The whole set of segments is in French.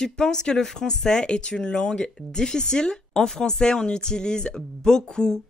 Tu penses que le français est une langue difficile? En français, on utilise beaucoup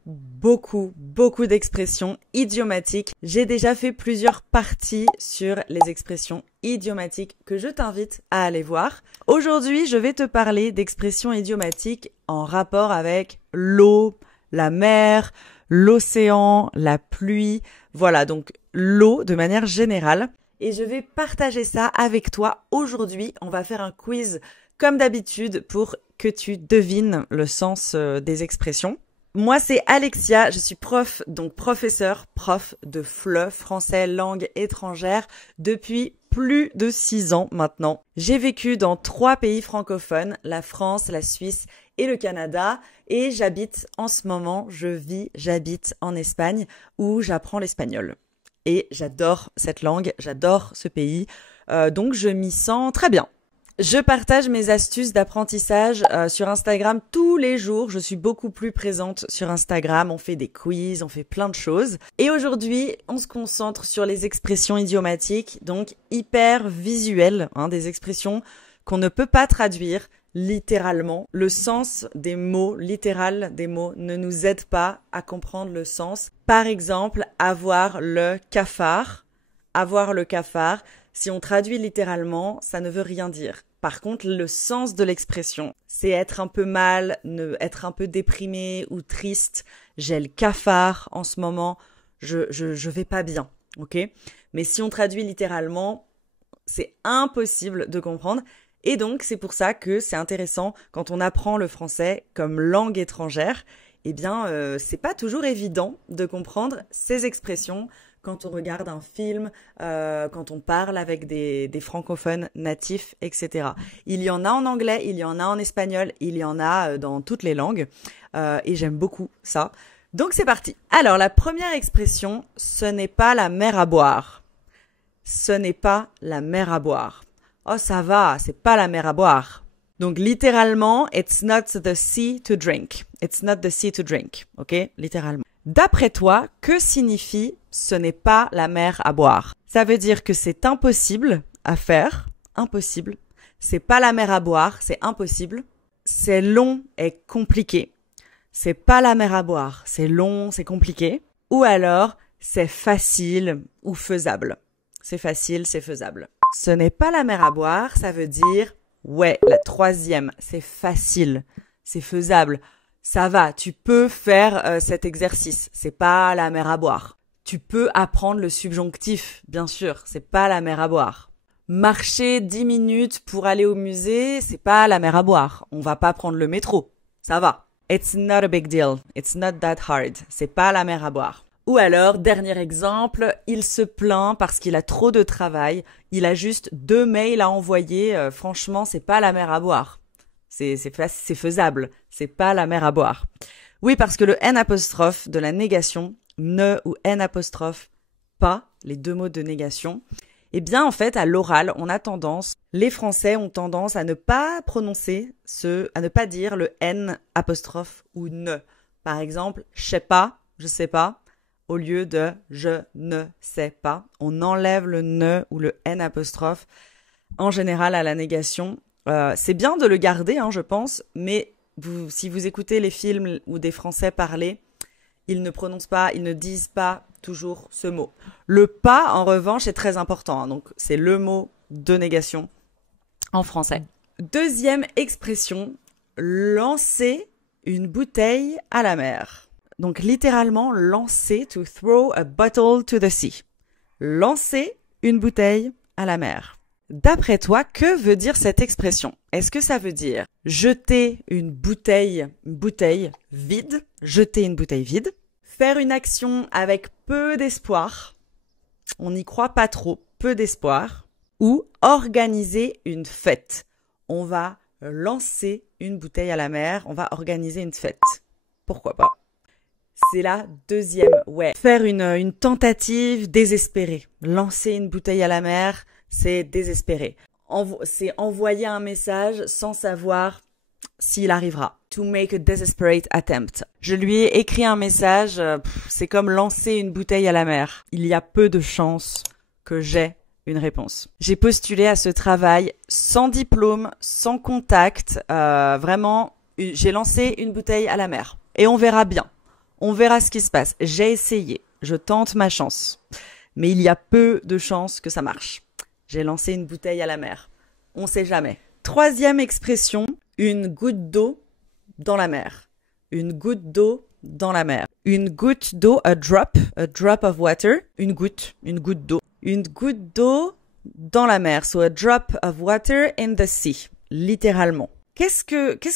d'expressions idiomatiques. J'ai déjà fait plusieurs parties sur les expressions idiomatiques que je t'invite à aller voir. Aujourd'hui, je vais te parler d'expressions idiomatiques en rapport avec l'eau, la mer, l'océan, la pluie. Voilà, donc l'eau de manière générale. Et je vais partager ça avec toi aujourd'hui. On va faire un quiz comme d'habitude pour que tu devines le sens des expressions. Moi, c'est Alexia, je suis prof de FLE, français langue étrangère, depuis plus de 6 ans maintenant. J'ai vécu dans 3 pays francophones, la France, la Suisse et le Canada. Et j'habite en Espagne où j'apprends l'espagnol. Et j'adore cette langue, j'adore ce pays, donc je m'y sens très bien. Je partage mes astuces d'apprentissage sur Instagram tous les jours. Je suis beaucoup plus présente sur Instagram, on fait des quiz, on fait plein de choses. Et aujourd'hui, on se concentre sur les expressions idiomatiques, donc hyper visuelles, des expressions qu'on ne peut pas traduire littéralement. Le sens des mots, littéral des mots, ne nous aide pas à comprendre le sens. Par exemple, avoir le cafard. Avoir le cafard, si on traduit littéralement, ça ne veut rien dire. Par contre, le sens de l'expression, c'est être un peu mal, être un peu déprimé ou triste. J'ai le cafard en ce moment, je vais pas bien, ok? Mais si on traduit littéralement, c'est impossible de comprendre. Et donc, c'est pour ça que c'est intéressant quand on apprend le français comme langue étrangère. Eh bien, c'est pas toujours évident de comprendre ces expressions quand on regarde un film, quand on parle avec des francophones natifs, etc. Il y en a en anglais, il y en a en espagnol, il y en a dans toutes les langues. Et j'aime beaucoup ça. Donc, c'est parti. Alors, la première expression, ce n'est pas la mer à boire. Ce n'est pas la mer à boire. Oh, ça va, c'est pas la mer à boire. Donc, littéralement, it's not the sea to drink. It's not the sea to drink. Ok? Littéralement. D'après toi, que signifie ce n'est pas la mer à boire? Ça veut dire que c'est impossible à faire. Impossible. C'est pas la mer à boire, c'est impossible. C'est long et compliqué. C'est pas la mer à boire, c'est long, c'est compliqué. Ou alors, c'est facile ou faisable. C'est facile, c'est faisable. Ce n'est pas la mer à boire, ça veut dire, ouais, la troisième, c'est facile, c'est faisable. Ça va, tu peux faire cet exercice, c'est pas la mer à boire. Tu peux apprendre le subjonctif, bien sûr, c'est pas la mer à boire. Marcher 10 minutes pour aller au musée, c'est pas la mer à boire. On va pas prendre le métro, ça va. It's not a big deal, it's not that hard, c'est pas la mer à boire. Ou alors, dernier exemple, il se plaint parce qu'il a trop de travail. Il a juste 2 mails à envoyer. Franchement, c'est pas la mer à boire. C'est faisable. C'est pas la mer à boire. Oui, parce que le N apostrophe de la négation, ne ou N apostrophe pas, les 2 mots de négation, eh bien, en fait, à l'oral, les Français ont tendance à ne pas prononcer à ne pas dire le N apostrophe ou ne. Par exemple, je sais pas, je sais pas. Au lieu de « je ne sais pas », on enlève le « ne » ou le « n » apostrophe, en général à la négation. C'est bien de le garder, je pense, mais si vous écoutez les films où des Français parler, ils ne disent pas toujours ce mot. Le « pas », en revanche, est très important, donc c'est le mot de négation en français. Deuxième expression, lancer une bouteille à la mer. Donc, littéralement, lancer, to throw a bottle to the sea. Lancer une bouteille à la mer. D'après toi, que veut dire cette expression? Est-ce que ça veut dire jeter une bouteille vide, jeter une bouteille vide, faire une action avec peu d'espoir, on n'y croit pas trop, peu d'espoir, ou organiser une fête? On va lancer une bouteille à la mer, on va organiser une fête. Pourquoi pas? C'est la deuxième, ouais. Faire une tentative désespérée. Lancer une bouteille à la mer, c'est désespéré. C'est envoyer un message sans savoir s'il arrivera. To make a desperate attempt. Je lui ai écrit un message, c'est comme lancer une bouteille à la mer. Il y a peu de chances que j'ai une réponse. J'ai postulé à ce travail sans diplôme, sans contact, vraiment, j'ai lancé une bouteille à la mer. Et on verra bien. On verra ce qui se passe. J'ai essayé. Je tente ma chance. Mais il y a peu de chances que ça marche. J'ai lancé une bouteille à la mer. On sait jamais. Troisième expression, une goutte d'eau dans la mer. Une goutte d'eau dans la mer. Une goutte d'eau, a drop of water. Une goutte d'eau. Une goutte d'eau dans la mer. So a drop of water in the sea. Littéralement. Qu'est-ce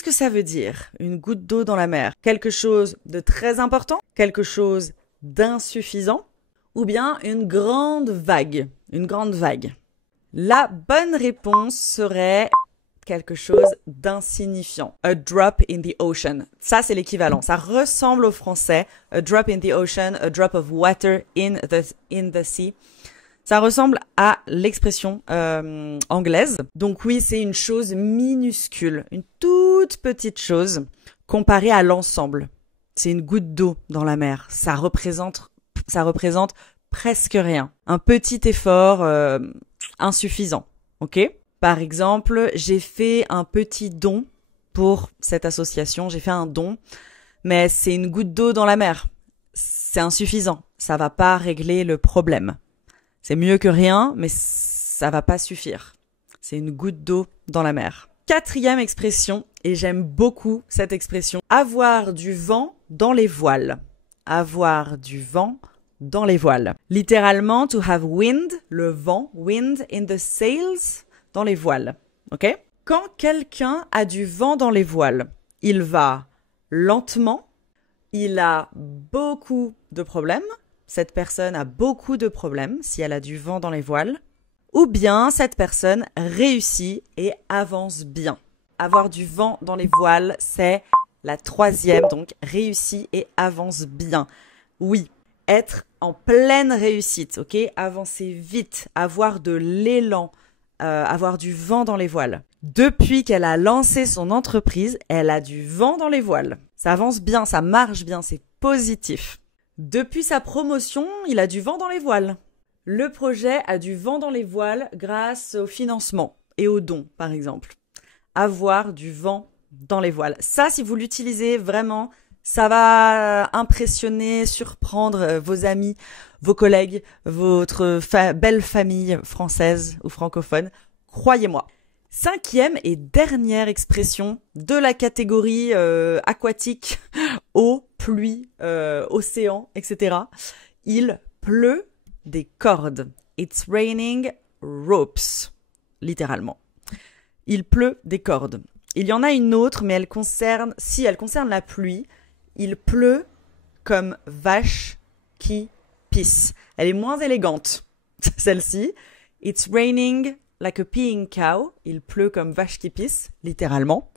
que ça veut dire, une goutte d'eau dans la mer? Quelque chose de très important? Quelque chose d'insuffisant? Ou bien une grande vague? Une grande vague. La bonne réponse serait quelque chose d'insignifiant. A drop in the ocean. Ça, c'est l'équivalent. Ça ressemble au français. A drop in the ocean, a drop of water in the sea. Ça ressemble à l'expression anglaise. Donc oui, c'est une chose minuscule, une toute petite chose comparée à l'ensemble. C'est une goutte d'eau dans la mer. Ça représente presque rien. Un petit effort insuffisant. Ok ? Par exemple, j'ai fait un petit don pour cette association. J'ai fait un don, mais c'est une goutte d'eau dans la mer. C'est insuffisant. Ça va pas régler le problème. C'est mieux que rien, mais ça va pas suffire. C'est une goutte d'eau dans la mer. Quatrième expression, et j'aime beaucoup cette expression, avoir du vent dans les voiles. Avoir du vent dans les voiles. Littéralement, to have wind, le vent, wind in the sails, dans les voiles. Ok? Quand quelqu'un a du vent dans les voiles, il va lentement, il a beaucoup de problèmes. Cette personne a beaucoup de problèmes si elle a du vent dans les voiles. Ou bien cette personne réussit et avance bien. Avoir du vent dans les voiles, c'est la troisième, donc réussit et avance bien. Oui, être en pleine réussite, ok? Avancer vite, avoir de l'élan, avoir du vent dans les voiles. Depuis qu'elle a lancé son entreprise, elle a du vent dans les voiles. Ça avance bien, ça marche bien, c'est positif. Depuis sa promotion, il a du vent dans les voiles. Le projet a du vent dans les voiles grâce au financement et aux dons, par exemple. Avoir du vent dans les voiles. Ça, si vous l'utilisez vraiment, ça va impressionner, surprendre vos amis, vos collègues, votre belle famille française ou francophone. Croyez-moi. Cinquième et dernière expression de la catégorie aquatique, eau, pluie, océan, etc. Il pleut des cordes. It's raining ropes. Littéralement. Il pleut des cordes. Il y en a une autre, mais elle concerne la pluie. Il pleut comme vache qui pisse. Elle est moins élégante, celle-ci. It's raining like a peeing cow. Il pleut comme vache qui pisse, littéralement.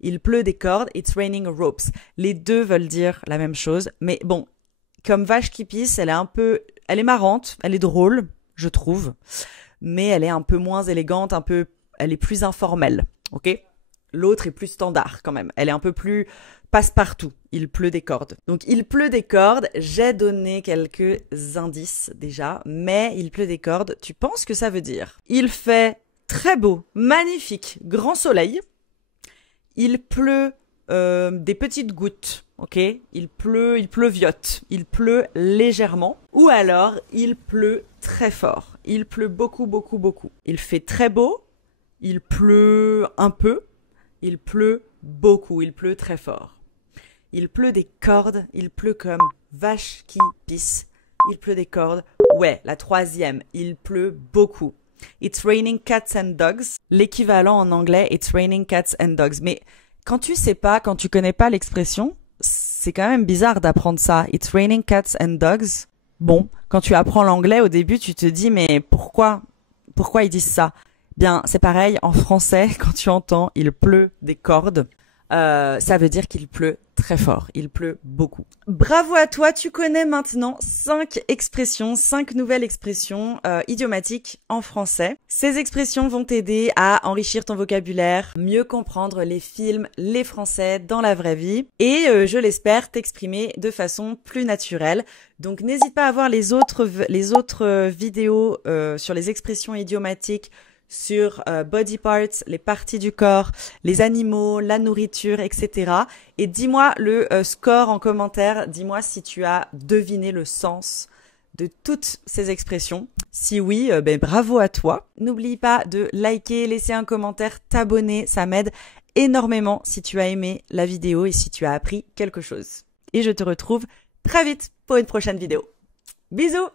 Il pleut des cordes. It's raining ropes. Les deux veulent dire la même chose. Mais bon, comme vache qui pisse, elle est marrante, elle est drôle, je trouve. Mais elle est un peu moins élégante, elle est plus informelle. Ok ? L'autre est plus standard quand même. Elle est un peu plus passe-partout. Il pleut des cordes. Donc il pleut des cordes. J'ai donné quelques indices déjà. Mais il pleut des cordes. Tu penses que ça veut dire? Il fait très beau, magnifique, grand soleil. Il pleut des petites gouttes. Ok? Il pleuviote. Il pleut légèrement. Ou alors il pleut très fort. Il pleut beaucoup, beaucoup, beaucoup. Il fait très beau. Il pleut un peu. Il pleut beaucoup, il pleut très fort. Il pleut des cordes, il pleut comme vache qui pisse. Il pleut des cordes. Ouais, la troisième, il pleut beaucoup. It's raining cats and dogs. L'équivalent en anglais, it's raining cats and dogs. Mais quand tu connais pas l'expression, c'est quand même bizarre d'apprendre ça. It's raining cats and dogs. Bon, quand tu apprends l'anglais, au début, tu te dis, mais pourquoi ils disent ça? Bien, c'est pareil en français, quand tu entends « il pleut des cordes », ça veut dire qu'il pleut très fort, il pleut beaucoup. Bravo à toi, tu connais maintenant 5 expressions, 5 nouvelles expressions idiomatiques en français. Ces expressions vont t'aider à enrichir ton vocabulaire, mieux comprendre les films, les français dans la vraie vie et je l'espère t'exprimer de façon plus naturelle. Donc n'hésite pas à voir les autres vidéos sur les expressions idiomatiques, sur body parts, les parties du corps, les animaux, la nourriture, etc. Et dis-moi le score en commentaire, dis-moi si tu as deviné le sens de toutes ces expressions. Si oui, ben bravo à toi. N'oublie pas de liker, laisser un commentaire, t'abonner, ça m'aide énormément si tu as aimé la vidéo et si tu as appris quelque chose. Et je te retrouve très vite pour une prochaine vidéo. Bisous!